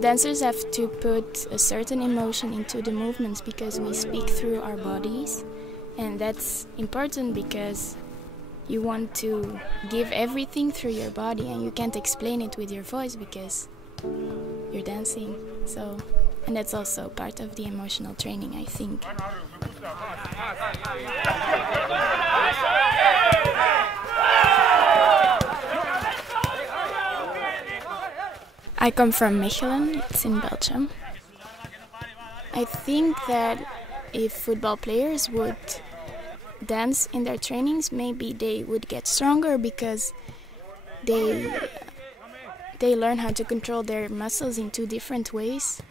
Dancers have to put a certain emotion into the movements because we speak through our bodies, and that's important because you want to give everything through your body and you can't explain it with your voice because you're dancing. So, and that's also part of the emotional training, I think. I come from Mechelen, it's in Belgium. I think that if football players would dance in their trainings, maybe they would get stronger because they learn how to control their muscles in two different ways.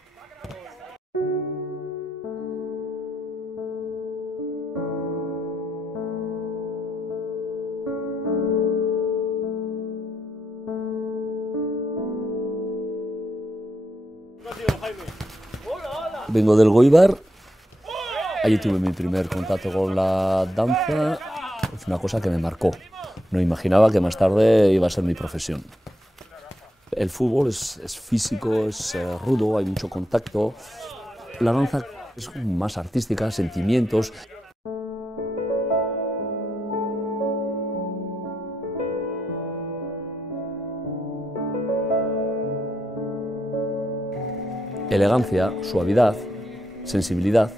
Vengo del Goibar, allí tuve mi primer contacto con la danza, es una cosa que me marcó, no imaginaba que más tarde iba a ser mi profesión. El fútbol es físico, es rudo, hay mucho contacto, la danza es más artística, sentimientos. Elegancia, suavidad, sensibilidad.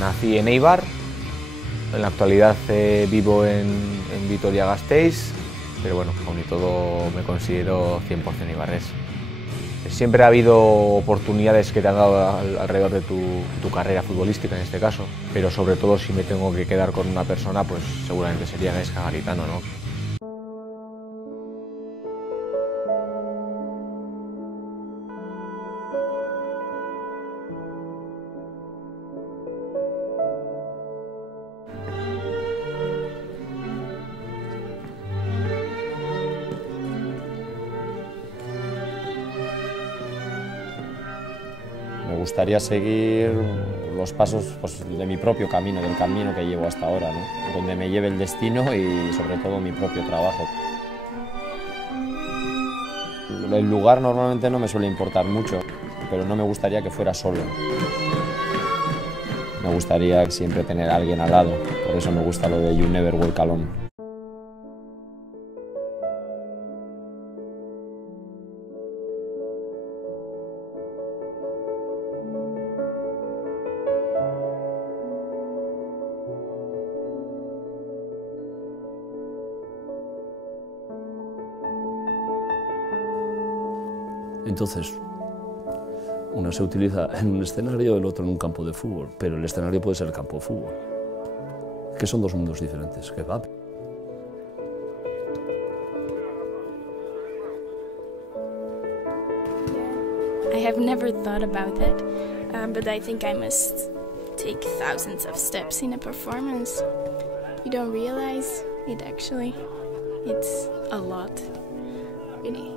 Nací en Eibar, en la actualidad vivo en Vitoria-Gasteiz, pero bueno, aún y todo me considero 100% eibarrés. Siempre ha habido oportunidades que te han dado alrededor de tu carrera futbolística en este caso, pero sobre todo si me tengo que quedar con una persona, pues seguramente sería Gaizka Garitano, ¿no? Me gustaría seguir los pasos pues, de mi propio camino, del camino que llevo hasta ahora, ¿no? Donde me lleve el destino y sobre todo mi propio trabajo. El lugar normalmente no me suele importar mucho, pero no me gustaría que fuera solo. Me gustaría siempre tener a alguien al lado, por eso me gusta lo de You Never Walk Alone. Entonces, uno se utiliza en un escenario, el otro en un campo de fútbol, pero el escenario puede ser el campo de fútbol, que son dos mundos diferentes. ¿Qué va? I have never thought about that, but I think I must take thousands of steps in a performance. You don't realize it actually. It's a lot, really.